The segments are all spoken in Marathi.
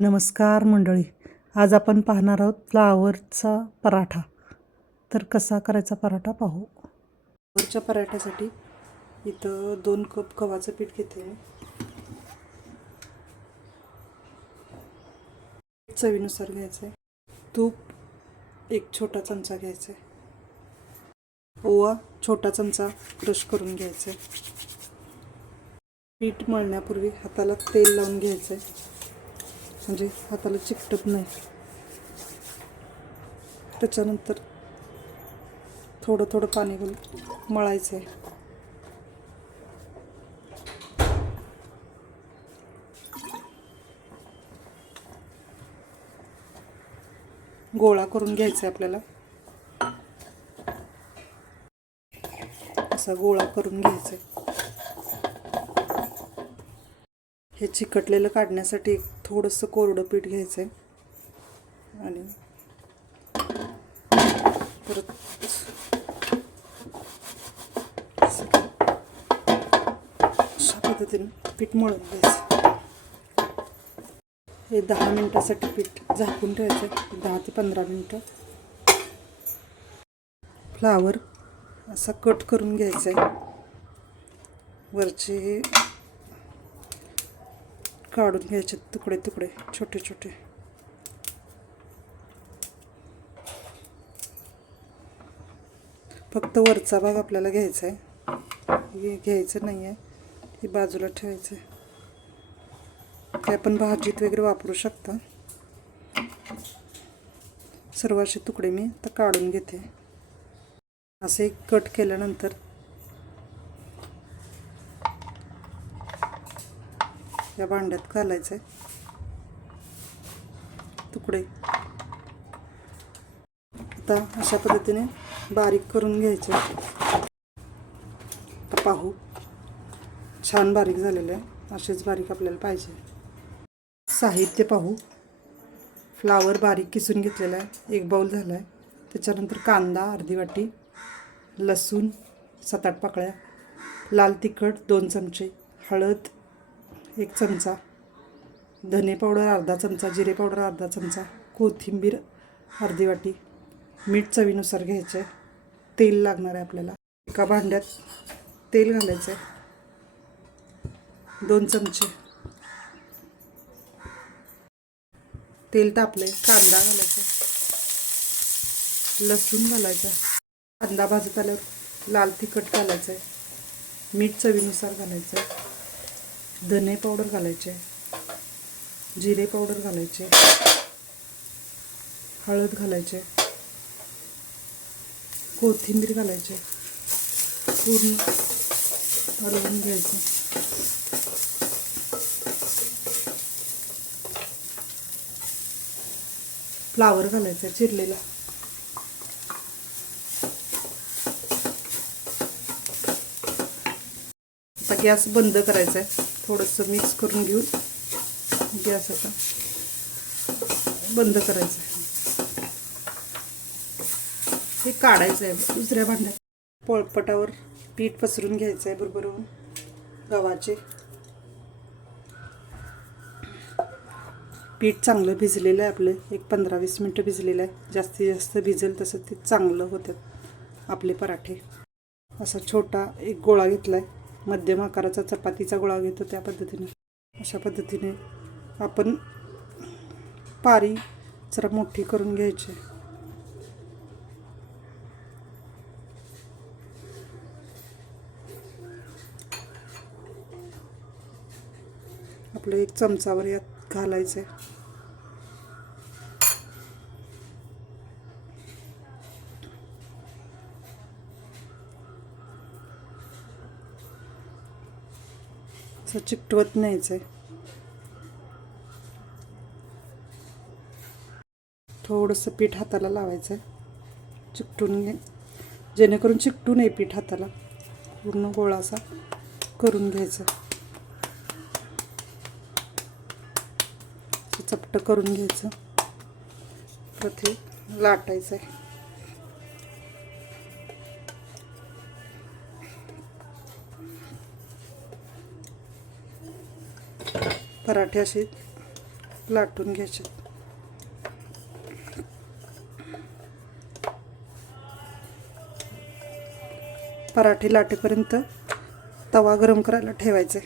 नमस्कार मंडळी. आज आपण पाहणार आहोत फ्लावरचा पराठा. तर कसा करायचा पराठा पाहू? फ्लावरच्या पराठ्यासाठी इथं दोन कप गव्हाचं पीठ घेते चवीनुसार घ्यायचं आहे तूप एक छोटा चमचा घ्यायचा आहे ओवा छोटा चमचा क्रश करून घ्यायचा आहे पीठ मळण्यापूर्वी हाताला तेल लावून घ्यायचं आहे म्हणजे हाताला चिकटत नाही. त्याच्यानंतर थोडं थोडं पाणी घालून मळायचं आहे गोळा करून घ्यायचा आहे आपल्याला. असा गोळा करून घ्यायचा आहे हे चिकटलेलं काढण्यासाठी एक थोडंसं कोरडं पीठ घ्यायचं आहे आणि परत अशा पद्धतीने पीठ मळून घ्यायचं. हे दहा मिनटासाठी पीठ झाकून ठेवायचं आहे दहा ते पंधरा मिनटं. फ्लावर असा कट करून घ्यायचा आहे वरचे काढून घ्यायचे तुकडे तुकडे छोटे छोटे. फक्त वरचा भाग आपल्याला घ्यायचा आहे. हे घ्यायचं नाही आहे हे बाजूला ठेवायचं आहे ते आपण भाजीत वगैरे वापरू शकता. सर्व असे तुकडे मी आता काढून घेते. असे कट केल्यानंतर या भांड्यात घालायचं आहे तुकडे. आता अशा पद्धतीने बारीक करून घ्यायचे. आता पाहू. छान बारीक झालेलं आहे. असेच बारीक आपल्याला पाहिजे. साहित्य पाहू. फ्लावर बारीक किसून घेतलेला आहे. एक बाऊल झाला आहे त्याच्यानंतर कांदा अर्धी वाटी लसूण सात आठ पाकळ्या लाल तिखट दोन चमचे हळद एक चमचा. धने पावडर अर्धा चमचा. जिरे पावडर अर्धा चमचा. कोथिंबीर अर्धी वाटी. मीठ चवीनुसार घ्यायचं आहे तेल लागणार आहे आपल्याला. एका भांड्यात तेल घालायचं आहे दोन चमचे. तेल तापले कांदा घालायचा लसूण घालायचा कांदा भाजत आल्यावर लाल तिखट घालायचं आहे मीठ चवीनुसार घालायचं आहे धने पावडर घालायचे जिरे पावडर घालायचे हळद घालायचे कोथिंबीर घालायचे पूर्ण हलवून घ्यायचं. फ्लावर घालायचं चिरलेला. आता गॅस बंद करायचा आहे थोडंसं मिक्स करून घेऊन गॅस आता बंद करायचं आहे. हे काढायचं आहे. दुसऱ्या भांड्यात पोळपटावर पीठ पसरून घ्यायचं आहे बरोबर गव्हाचे. पीठ चांगलं भिजलेलं आहे आपलं. एक पंधरा वीस मिनटं भिजलेलं आहे. जास्तीत जास्त भिजेल तसं ते चांगलं होतं. आपले पराठे. असा छोटा एक गोळा घेतला आहे मध्यम आकाराचा चपातीचा गोळा घेतो त्या पद्धतीने. अशा पद्धतीने आपण पारी जरा मोठी करून घ्यायची. आपलं एक चमचावर यात घालायचं आहे असं चिकटवत न्यायचं आहे थोडंसं पीठ हाताला लावायचं आहे चिकटून घे. जेणेकरून चिकटू नये पीठ हाताला. पूर्ण गोळासा करून घ्यायचं. चपट करून घ्यायचं. तर ते लाटायचं आहे पराठे असे लाटून घ्यायचे. पराठे लाटेपर्यंत तवा गरम करायला ठेवायचे.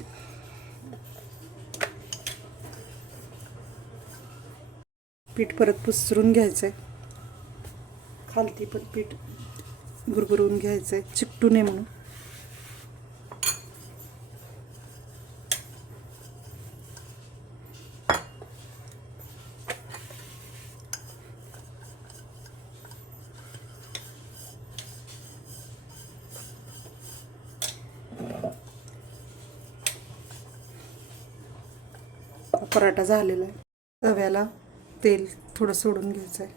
पीठ परत पुसरून घ्यायचे. खालती पण पीठ गुरगुरवून घ्यायचे. चिकटू नये म्हणून. पराठा झालेला आहे. तव्याला तेल थोडं सोडून घ्यायचं आहे.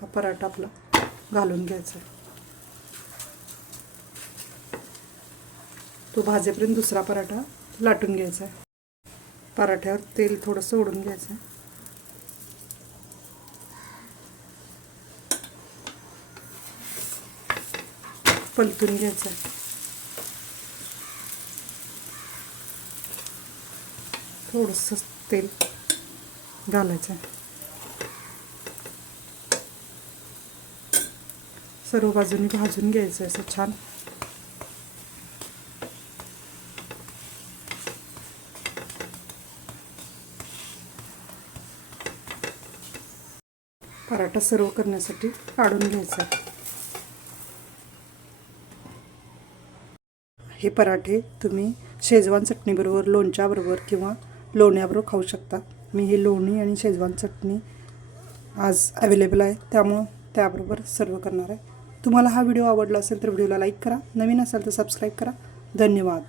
हा पराठा आपला घालून घ्यायचा आहे. तो भाजेपर्यंत दुसरा पराठा लाटून घ्यायचा आहे. पराठ्यावर तेल थोडं सोडून घ्यायचं आहे. पलतून घ्यायचं आहे. थोडंसं तेल घालायचं आहे. सर्व बाजूनी भाजून घ्यायचं आहे असं छान. पराठा सर्व करण्यासाठी काढून घ्यायचा हे पराठे तुम्ही शेजवान चटणीबरोबर लोणच्याबरोबर किंवा लोण्याबरोबर खाऊ शकता. मी हे लोणी आणि शेजवान चटणी आज अवेलेबल आहे. त्यामुळं त्याबरोबर सर्व करणार आहे. तुम्हाला हा व्हिडिओ आवडला असेल तर व्हिडिओला लाईक करा. नवीन असाल तर सबस्क्राईब करा. धन्यवाद.